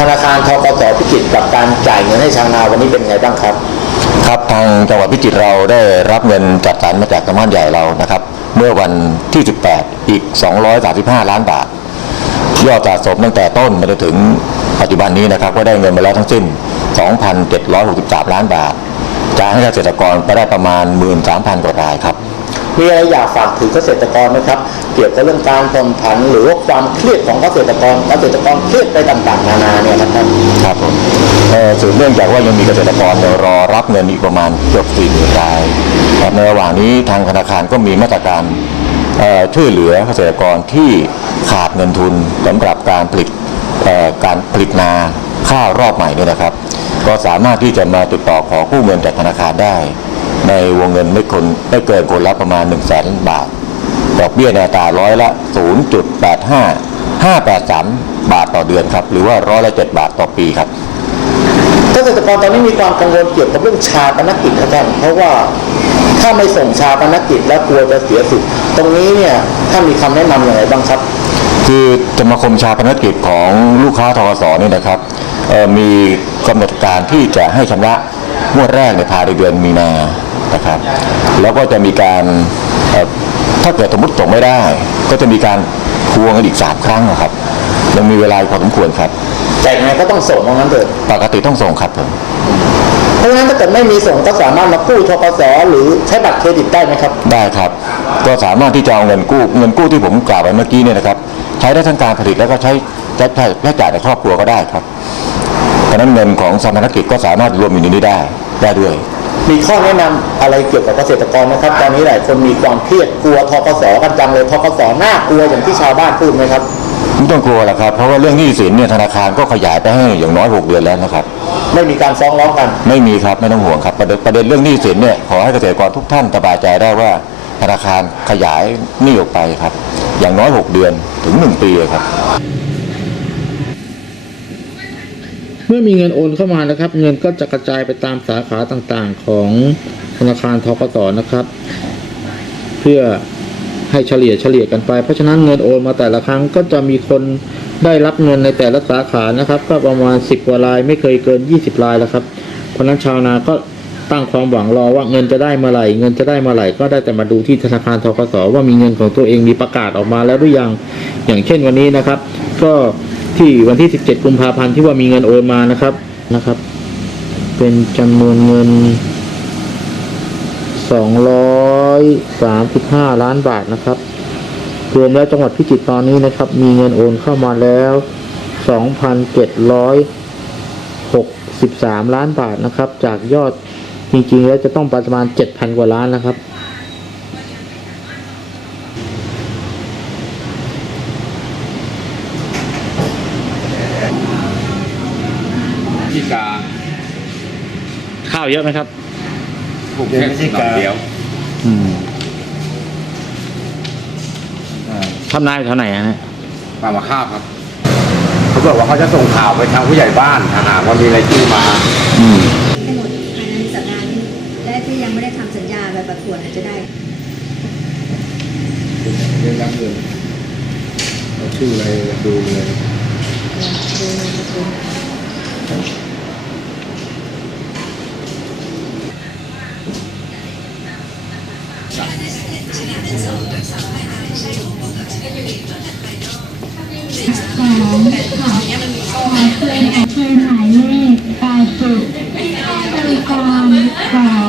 ธนาคารทกสพิจิตรกับการจ่ายเงินให้ชาวนาวันนี้เป็นไงบ้างครับ ครับทางจังหวัดพิจิตรเราได้รับเงินจัดสรรมาจากสำนักงานใหญ่เรานะครับ เมื่อวันที่ 18 อีก 235 ล้านบาท ยอดสะสมตั้งแต่ต้นมาจนถึงปัจจุบันนี้นะครับก็ได้เงินมาแล้วทั้งสิ้น 2,763 ล้านบาทจ่ายให้เกษตรกรไปได้ประมาณ 13,000 กว่ารายครับมีอะไรอยากฝากถึงเกษตรกรไหมครับ เกี่ยวกับเรื่องการผ่อนผันหรือว่าความเครียดของเกษตรกรเกษตรกรเครียดไปต่างๆ นานาเนี่ยนะครับครับผมสืบเนื่องจากว่ายังมีเกษตรกรเรอรับเงินอีกประมาณเกือบ4 0 0 0รายครับในระหว่างนี้ทางธนาคารก็มีมาตรการช่วยเหลือเกษตรกรที่ขาดเงินทุนสำหรับการผลิตการผลิตนาข้าวรอบใหม่เนี่ยนะครับ ก็สามารถที่จะมาติดต่อขอกู้เงินจากธนาคารได้ ในวงเงินไม่คนไม่เกินคนละประมาณ1 0 0 0 0แสนบาท ดอกเบี้ยในอัตราร้อยละ 0.85 583 บาทต่อเดือนครับ หรือว่าร้อยละ 7 บาทต่อปีครับเกษตรกรตอนนี้มีความกังวลเกี่ยวกับเรื่องชาปนกิจครับท่านเพราะว่าถ้าไม่ส่งชาปนกิจแล้วกลัวจะเสียสิทธิ์ตรงนี้เนี่ยท่านมีคำแนะนำอย่างไรบ้างครับ คือสมาคมชาปนกิจของลูกค้าทกสเนี่ยนะครับเอ่อมีกำหนดการที่จะให้ชำระงวดแรกในภายในเดือนมีนานะครับ แล้วก็จะมีการเอ่อ ถ้าเกิดสมมติส่งไม่ได้ ก็จะมีการทวงกันอีกสามครั้งนะครับยังมีเวลาอีกพอสมควรครับ แต่ยังไงก็ต้องส่งตรงนั้นเถิดปกติต้องส่งครับผมเพราะฉะนั้นถ้าเกิดไม่มีส่งก็สามารถมากู้ทกสหรือใช้บัตรเครดิตได้ไหมครับ ได้ครับ ก็สามารถที่จะเอาเงินกู้เงินกู้ที่ผมกล่าวไปเมื่อกี้เนี่ยนะครับ ใช้ได้ทั้งการผลิตแล้วก็ใช้ใช้ใช้ใช้จ่ายในครอบครัวก็ได้ครับเพราะฉะนั้นเงินของสมานกิจก็สามารถรวมอยู่ในนี้ได้ได้ด้วย มีข้อแนะนำอะไรเกี่ยวกับเกษตรกรนะครับ ตอนนี้หลายคนมีความเครียดกลัวทกสกันจังเลยทกสน่ากลัวอย่างที่ชาวบ้านพูดไหมครับไม่ต้องกลัวหรอกครับเพราะว่าเรื่องหนี้สินเนี่ยธนาคารก็ขยายไปให้อย่างน้อย 6 เดือนแล้วนะครับ ไม่มีการฟ้องร้องกัน ไม่มีครับไม่ต้องห่วงครับประเด็นประเด็นเรื่องหนี้สินเนี่ยขอให้เกษตรกรทุกท่านสบายใจได้ว่าธนาคารขยายหนี้ออกไปครับ อย่างน้อย 6 เดือนถึง 1 ปีเลยครับ เมื่อมีเงินโอนเข้ามานะครับ เงินก็จะกระจายไปตามสาขาต่างๆของธนาคารทกสนะครับ เพื่อให้เฉลี่ยเฉลี่ยกันไป เพราะฉะนั้นเงินโอนมาแต่ละครั้งก็จะมีคนได้รับเงินในแต่ละสาขานะครับ ก็ประมาณ 10 กว่ารายไม่เคยเกิน 20 รายแล้วครับ เพราะนั้นชาวนาก็ตั้งความหวังรอว่าเงินจะได้เมื่อไหร่ เงินจะได้เมื่อไหร่ก็ได้แต่มาดูที่ธนาคารทกสว่ามีเงินของตัวเองมีประกาศออกมาแล้วหรือยังอย่างเช่นวันนี้นะครับ ก็ ที่วันที่ 17 กุมภาพันธ์ที่ว่ามีเงินโอนมานะครับนะครับ เป็นจำนวนเงิน 235 ล้านบาทนะครับรวมแล้วจังหวัดพิจิตรตอนนี้นะครับ มีเงินโอนเข้ามาแล้ว 2,763 ล้านบาทนะครับ จากยอดจริงๆแล้วจะต้องประมาณ 7,000 กว่าล้านนะครับ ที่กา ข้าวเยอะไหมครับ ปลูกแค่หน่อยเดียวทำนายเท่าไหร่นะปลามาข้าวครับเขาบอกว่าเขาจะส่งข่าวไปทางผู้ใหญ่บ้านถ้าหากว่ามีอะไรที่มาให้หมดภายในสัปดาห์นี้และที่ยังไม่ได้ทำสัญญาแบบประกวดอาจจะได้ เรื่องรับเงินเอาชื่ออะไรดูเลย ดูในประก ขอเชิญขอเคยเคยหมายเลขแปดสิบบริการสอง